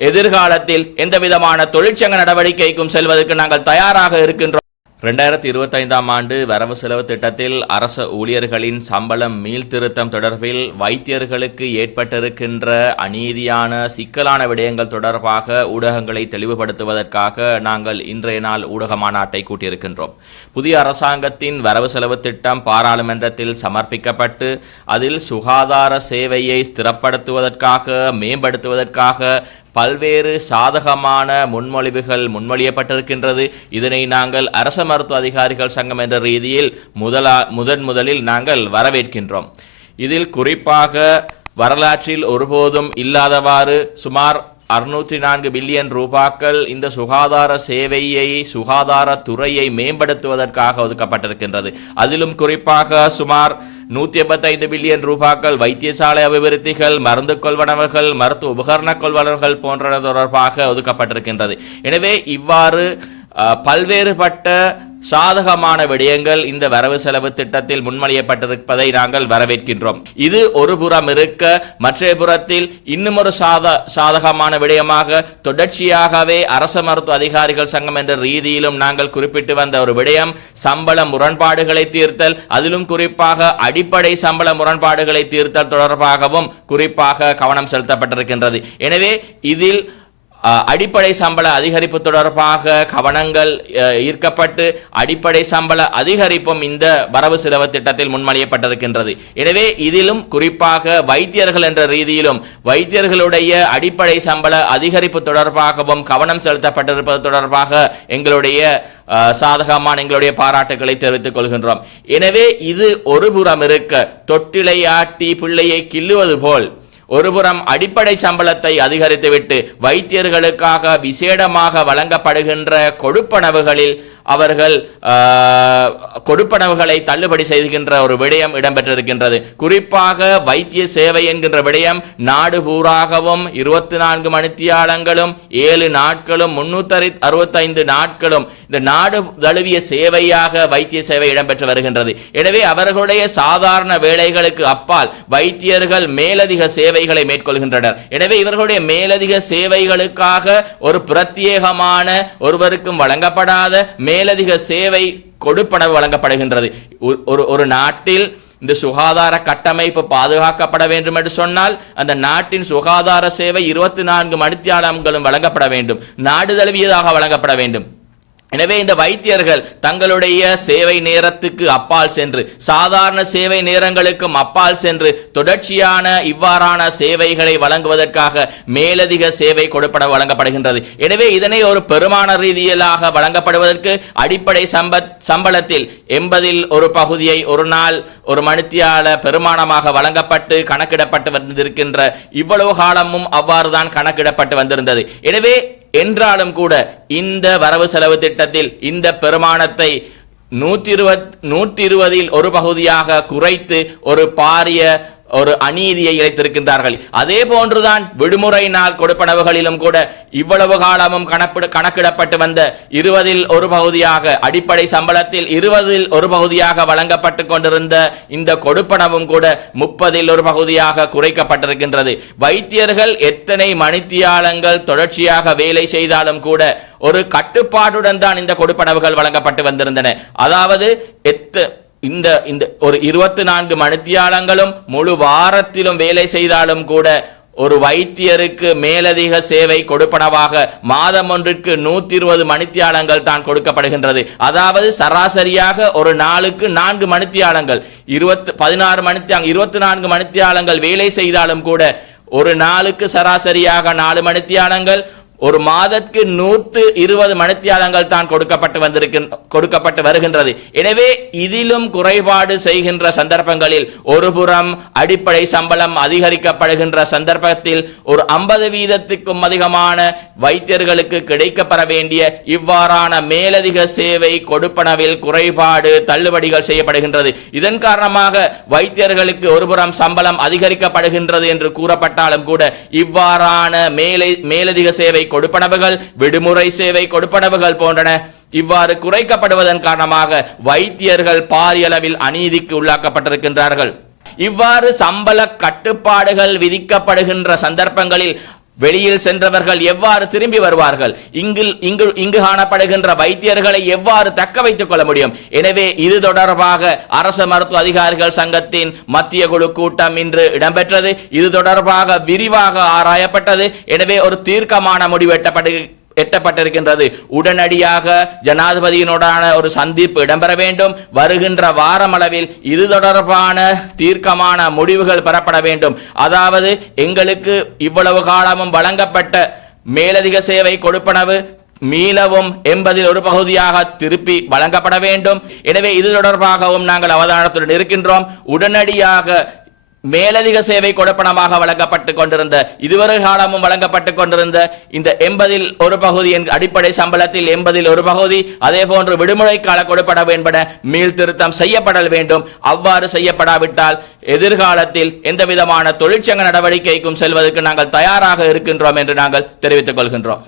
எதிர்காலத்தில் எந்தவிதமான தொழிற்சங்க நடவடிக்கைக்கும் செல்வதற்கு நாங்கள் தயாராக இருக்கின்றோம். ரெண்டாயிரத்தி இருபத்தைந்தாம் ஆண்டு வரவு செலவு திட்டத்தில் அரச ஊழியர்களின் சம்பளம் மீள்திருத்தம் தொடர்பில் வைத்தியர்களுக்கு ஏற்பட்டிருக்கின்ற அநீதியான சிக்கலான விடயங்கள் தொடர்பாக ஊடகங்களை தெளிவுபடுத்துவதற்காக நாங்கள் இன்றைய நாள் ஊடக மாநாட்டை கூட்டியிருக்கின்றோம். புதிய அரசாங்கத்தின் வரவு செலவு திட்டம் பாராளுமன்றத்தில் சமர்ப்பிக்கப்பட்டு அதில் சுகாதார சேவையை ஸ்திரப்படுத்துவதற்காக மேம்படுத்துவதற்காக பல்வேறு சாதகமான முன்மொழிவுகள் முன்மொழியப்பட்டிருக்கின்றது. இதனை நாங்கள் அரச மருத்துவ அதிகாரிகள் சங்கம் என்ற ரீதியில் முதலா முதன் முதலில் நாங்கள் வரவேற்கின்றோம். இதில் குறிப்பாக வரலாற்றில் ஒருபோதும் இல்லாதவாறு சுமார் அறுநூற்றி நான்கு பில்லியன் ரூபாக்கள் இந்த சுகாதார சேவையை சுகாதார துறையை மேம்படுத்துவதற்காக ஒதுக்கப்பட்டிருக்கின்றது. அதிலும் குறிப்பாக சுமார் நூற்றி எண்பத்தைந்து பில்லியன் ரூபாக்கள் வைத்தியசாலை அபிவிருத்திகள் மருந்து கொள்வனவர்கள் மருத்துவ உபகரண கொள்வனர்கள் போன்றன தொடர்பாக ஒதுக்கப்பட்டிருக்கின்றது. எனவே இவ்வாறு பல்வேறுபட்ட சாதகமான விடயங்கள் இந்த வரவு செலவு திட்டத்தில் முன்மொழியப்பட்டிருப்பதை நாங்கள் வரவேற்கின்றோம். இது ஒரு புறம் இருக்க மற்ற புறத்தில் இன்னும் ஒரு சாத சாதகமான விடயமாக தொடர்ச்சியாகவே அரச மருத்துவ அதிகாரிகள் சங்கம் என்ற ரீதியிலும் நாங்கள் குறிப்பிட்டு வந்த ஒரு விடயம் சம்பள முரண்பாடுகளை தீர்த்தல் அதிலும் குறிப்பாக அடிப்படை சம்பள முரண்பாடுகளை தீர்த்தல் தொடர்பாகவும் குறிப்பாக கவனம் செலுத்தப்பட்டிருக்கின்றது. எனவே இதில் அடிப்படை சம்பள அதிகரிப்பு தொடர்பாக கவனங்கள் ஈர்க்கப்பட்டு அடிப்படை சம்பள அதிகரிப்பும் இந்த வரவு செலவு திட்டத்தில் முன்மொழியப்பட்டிருக்கின்றது. எனவே இதிலும் குறிப்பாக வைத்தியர்கள் என்ற ரீதியிலும் வைத்தியர்களுடைய அடிப்படை சம்பள அதிகரிப்பு தொடர்பாகவும் கவனம் செலுத்தப்பட்டிருப்பது தொடர்பாக எங்களுடைய சாதகமான எங்களுடைய பாராட்டுகளை தெரிவித்துக் கொள்கின்றோம். எனவே இது ஒரு புறம் இருக்க தொட்டிலை ஆட்டி பிள்ளையை கிள்ளுவது போல் ஒருபுறம் அடிப்படை சம்பளத்தை அதிகரித்துவிட்டு வைத்தியர்களுக்காக விசேடமாக வழங்கப்படுகின்ற கொடுப்பனவுகளில் அவர்கள் கொடுப்பனவுகளை தள்ளுபடி செய்கின்ற ஒரு விடயம் இடம்பெற்றிருக்கின்றது. குறிப்பாக வைத்திய சேவை என்கின்ற விடயம் நாடு பூராகவும் இருபத்தி நான்கு மணித்தியாலங்களும் ஏழு நாட்களும் முன்னூத்தி அறுபத்தைந்து நாட்களும் இந்த நாடு தழுவிய சேவையாக வைத்திய சேவை இடம்பெற்று வருகின்றது. எனவே அவர்களுடைய சாதாரண வேலைகளுக்கு அப்பால் வைத்தியர்கள் மேலதிக சேவைகளை மேற்கொள்கின்றனர். எனவே இவர்களுடைய மேலதிக சேவைகளுக்காக ஒரு பிரத்யேகமான ஒருவருக்கும் வழங்கப்படாத மேலதிக சேவை கொடுப்பனவு வழங்கப்படுகின்றது. ஒரு- ஒரு ஒரு நாட்டில் இந்த சுகாதார கட்டமைப்பு பாதுகாக்கப்பட வேண்டும் என்று சொன்னால் அந்த நாட்டின் சுகாதார சேவை இருபத்தி நான்கு மணித்தியாலங்களும் வழங்கப்பட வேண்டும். நாடு தழுவியதாக வழங்கப்பட வேண்டும். எனவே இந்த வைத்தியர்கள் தங்களுடைய சேவை நேரத்துக்கு அப்பால் சென்று சாதாரண சேவை நேரங்களுக்கும் அப்பால் சென்று தொடர்ச்சியான இவ்வாறான சேவைகளை வழங்குவதற்காக மேலதிக சேவை கொடுப்பட வழங்கப்படுகின்றது. எனவே இதனை ஒரு பெருமான ரீதியிலாக வழங்கப்படுவதற்கு அடிப்படை சம்பத் சம்பளத்தில் எண்பதில் ஒரு பகுதியை ஒரு நாள் ஒரு மணித்தியால பெருமானமாக வழங்கப்பட்டு கணக்கிடப்பட்டு வந்திருக்கின்ற இவ்வளவு காலமும் அவ்வாறுதான் கணக்கிடப்பட்டு வந்திருந்தது. எனவே என்றாலும் கூட இந்த வரவு செலவு திட்டத்தில் இந்த பெருமானத்தை நூற்றி இருபத் நூற்றி இருபதில் ஒரு பகுதியாக குறைத்து ஒரு பாரிய ஒரு அநீதியை இழைத்திருக்கின்றார்கள். அதே போன்றுதான் விடுமுறை நாள் கொடுப்பனவுகளிலும் கூட இவ்வளவு காலமும் கணப்பிட கணக்கிடப்பட்டு வந்த இருபதில் ஒரு பகுதியாக அடிப்படை சம்பளத்தில் இருபதில் ஒரு பகுதியாக வழங்கப்பட்டு கொண்டிருந்த இந்த கொடுப்பனவும் கூட முப்பதில் ஒரு பகுதியாக குறைக்கப்பட்டிருக்கின்றது. வைத்தியர்கள் எத்தனை மணித்தியாலங்கள் தொடர்ச்சியாக வேலை செய்தாலும் கூட ஒரு கட்டுப்பாட்டுடன் தான் இந்த கொடுப்பனவுகள் வழங்கப்பட்டு வந்திருந்தன. அதாவது எத்த இந்த இந்த ஒரு இருபத்தி நான்கு மணித்தியாலங்களும் முழு வாரத்திலும் வேலை செய்தாலும் கூட ஒரு வைத்தியருக்கு மேலதிக சேவை கொடுப்பனவாக மாதம் ஒன்றிற்கு நூத்தி இருபது மணித்தியாலங்கள் தான் கொடுக்கப்படுகின்றது. அதாவது சராசரியாக ஒரு நாளுக்கு நான்கு மணித்தியாலங்கள். இருபத்து பதினாறு மணித்தியாங்க இருபத்தி நான்கு மணித்தியாலங்கள் வேலை செய்தாலும் கூட ஒரு நாளுக்கு சராசரியாக நாலு மணித்தியாலங்கள் ஒரு மாதத்துக்கு நூற்று இருபது மணித்தியாலங்கள் தான் கொடுக்கப்பட்டு வந்திருக்க கொடுக்கப்பட்டு வருகின்றது. எனவே இதிலும் குறைபாடு செய்கின்ற சந்தர்ப்பங்களில் ஒருபுறம் அடிப்படை சம்பளம் அதிகரிக்கப்படுகின்ற சந்தர்ப்பத்தில் ஒரு ஐம்பது வீதத்துக்கும் அதிகமான வைத்தியர்களுக்கு கிடைக்கப்பெற வேண்டிய இவ்வாறான மேலதிக சேவை கொடுப்பனவில் குறைபாடு தள்ளுபடிகள் செய்யப்படுகின்றது. இதன் காரணமாக வைத்தியர்களுக்கு ஒருபுறம் சம்பளம் அதிகரிக்கப்படுகின்றது என்று கூறப்பட்டாலும் கூட இவ்வாறான மேலை மேலதிக சேவை கொடுப்பனவுகள் விடுமுறை சேவை கொடுப்பனவுகள் போன்றன. இவ்வாறு குறைக்கப்படுவதன் காரணமாக வைத்தியர்கள் பாரியளவில் அநீதிக்கு உள்ளாக்கப்பட்டிருக்கின்றார்கள். இவ்வாறு சம்பள கட்டுப்பாடுகள் விதிக்கப்படுகின்ற சந்தர்ப்பங்களில் வெளியில் சென்றவர்கள் எவ்வாறு திரும்பி வருவார்கள்? இங்கு இங்கு இங்கு காணப்படுகின்ற வைத்தியர்களை எவ்வாறு தக்க வைத்துக் கொள்ள முடியும்? எனவே இது தொடர்பாக அரசு மருத்துவ அதிகாரிகள் சங்கத்தின் மத்திய குழு கூட்டம் இன்று இடம்பெற்றது. இது தொடர்பாக விரிவாக ஆராயப்பட்டது. எனவே ஒரு தீர்க்கமான முடிவு எட்டப்பட்டிருக்கின்றது. உடனடியாக ஜனாதிபதியினுடான ஒரு சந்திப்பு இடம்பெற வேண்டும். வருகின்ற வாரமளவில் இது தொடர்பான தீர்க்கமான முடிவுகள் பெறப்பட வேண்டும். அதாவது எங்களுக்கு இவ்வளவு காலமும் வழங்கப்பட்ட மேலதிக சேவை கொடுப்பனவு மீளவும் என்பதில் ஒரு பகுதியாக திருப்பி வழங்கப்பட வேண்டும். எனவே இது தொடர்பாகவும் நாங்கள் அவதானத்துடன் இருக்கின்றோம். உடனடியாக மேலதிக சேவை கொடுப்பனமாக வழங்கப்பட்டு கொண்டிருந்த இதுவரை காலமும் வழங்கப்பட்டு கொண்டிருந்த இந்த எண்பதில் ஒரு பகுதி என் அடிப்படை சம்பளத்தில் எண்பதில் ஒரு பகுதி அதே போன்று விடுமுறை கால கொடுப்பட என்பன மீள் திருத்தம் செய்யப்பட வேண்டும். அவ்வாறு செய்யப்படாவிட்டால் எதிர்காலத்தில் எந்த விதமான தொழிற்சங்க நடவடிக்கைக்கும் செல்வதற்கு நாங்கள் தயாராக இருக்கின்றோம் என்று நாங்கள் தெரிவித்துக் கொள்கின்றோம்.